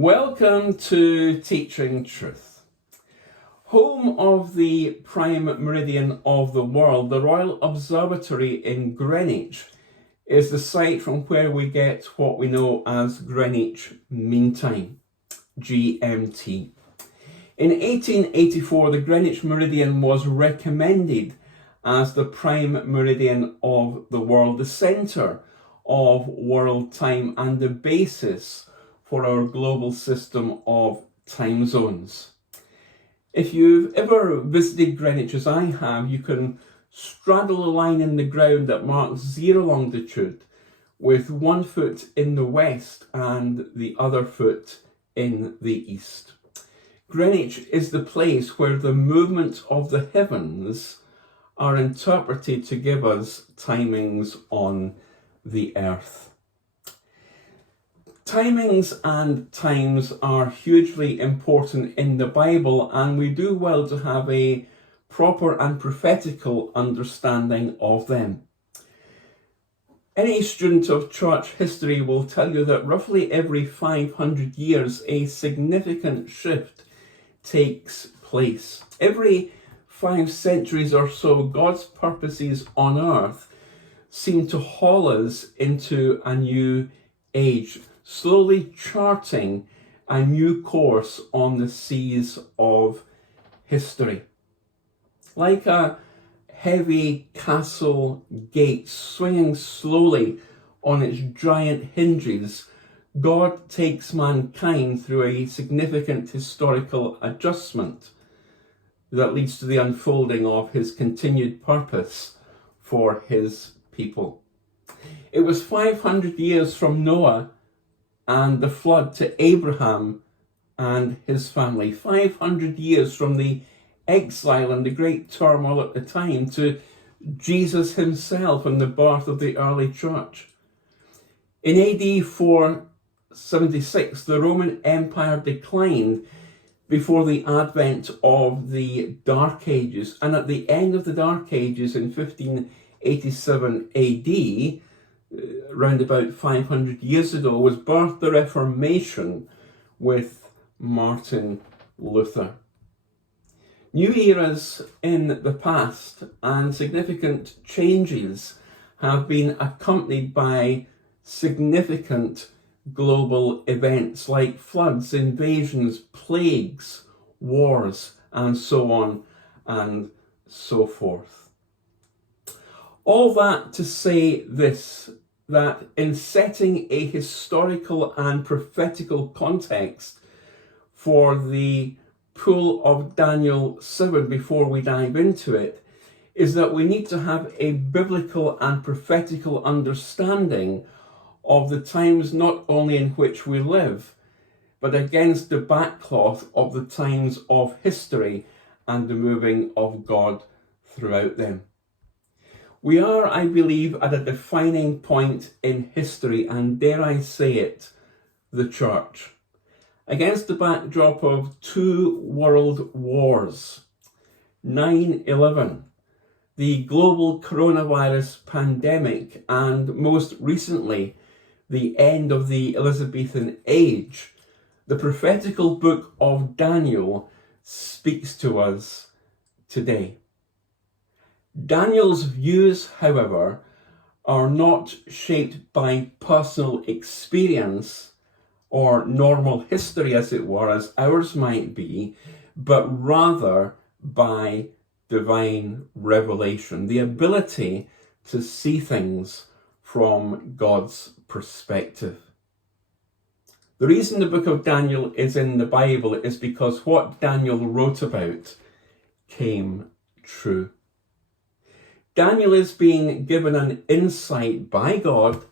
Welcome to Teaching Truth. Home of the prime meridian of the world, the Royal Observatory in Greenwich is the site from where we get what we know as Greenwich Mean Time, GMT. In 1884, the Greenwich Meridian was recommended as the prime meridian of the world, the centre of world time and the basis for our global system of time zones. If you've ever visited Greenwich as I have, you can straddle a line in the ground that marks zero longitude with one foot in the west and the other foot in the east. Greenwich is the place where the movement of the heavens are interpreted to give us timings on the earth. Timings and times are hugely important in the Bible, and we do well to have a proper and prophetical understanding of them. Any student of church history will tell you that roughly every 500 years a significant shift takes place. Every 5 centuries or so, God's purposes on earth seem to haul us into a new age, slowly charting a new course on the seas of history. Like a heavy castle gate swinging slowly on its giant hinges, God takes mankind through a significant historical adjustment that leads to the unfolding of his continued purpose for his people. It was 500 years from Noah and the flood to Abraham and his family. 500 years from the exile and the great turmoil at the time to Jesus himself and the birth of the early church. In AD 476, the Roman Empire declined before the advent of the Dark Ages. And at the end of the Dark Ages in 1587 AD, around about 500 years ago, was birthed the Reformation with Martin Luther. New eras in the past and significant changes have been accompanied by significant global events like floods, invasions, plagues, wars, and so on and so forth. All that to say this, that in setting a historical and prophetical context for the pool of Daniel 7 before we dive into it, is that we need to have a biblical and prophetical understanding of the times not only in which we live, but against the backcloth of the times of history and the moving of God throughout them. We are, I believe, at a defining point in history, and dare I say it, the church. Against the backdrop of 2 world wars, 9/11, the global coronavirus pandemic, and most recently, the end of the Elizabethan age, the prophetical book of Daniel speaks to us today. Daniel's views, however, are not shaped by personal experience or normal history, as it were, as ours might be, but rather by divine revelation, the ability to see things from God's perspective. The reason the book of Daniel is in the Bible is because what Daniel wrote about came true. Daniel is being given an insight by God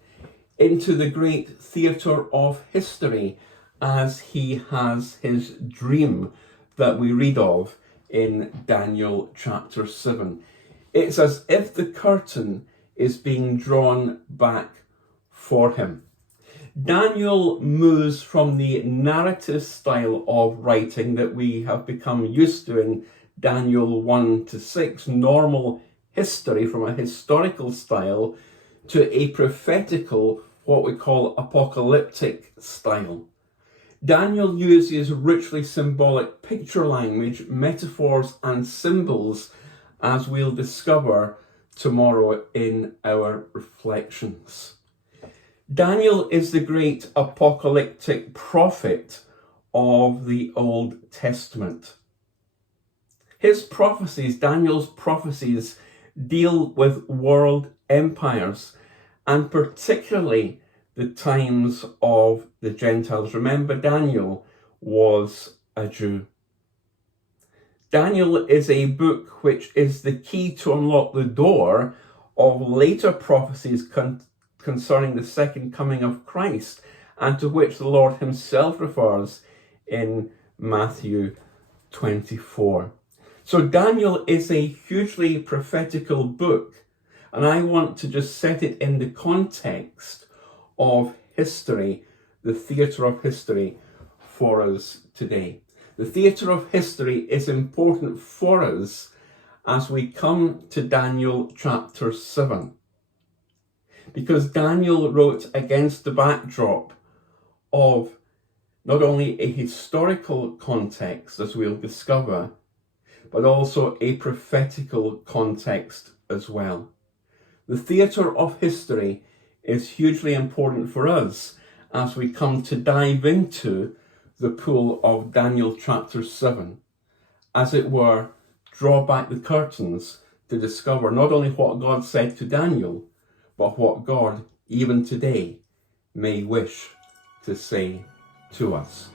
into the great theatre of history as he has his dream that we read of in Daniel chapter 7. It's as if the curtain is being drawn back for him. Daniel moves from the narrative style of writing that we have become used to in Daniel 1 to 6, normal history from a historical style, to a prophetical, what we call apocalyptic style. Daniel uses richly symbolic picture language, metaphors and symbols, as we'll discover tomorrow in our reflections. Daniel is the great apocalyptic prophet of the Old Testament. His prophecies, Daniel's prophecies, deal with world empires and particularly the times of the Gentiles. Remember, Daniel was a Jew. Daniel is a book which is the key to unlock the door of later prophecies concerning the second coming of Christ, and to which the Lord himself refers in Matthew 24. So Daniel is a hugely prophetical book, and I want to just set it in the context of history, the theatre of history for us today. The theatre of history is important for us as we come to Daniel chapter 7. Because Daniel wrote against the backdrop of not only a historical context, as we'll discover, but also a prophetical context as well. The theatre of history is hugely important for us as we come to dive into the pool of Daniel chapter 7. As it were, draw back the curtains to discover not only what God said to Daniel, but what God, even today, may wish to say to us.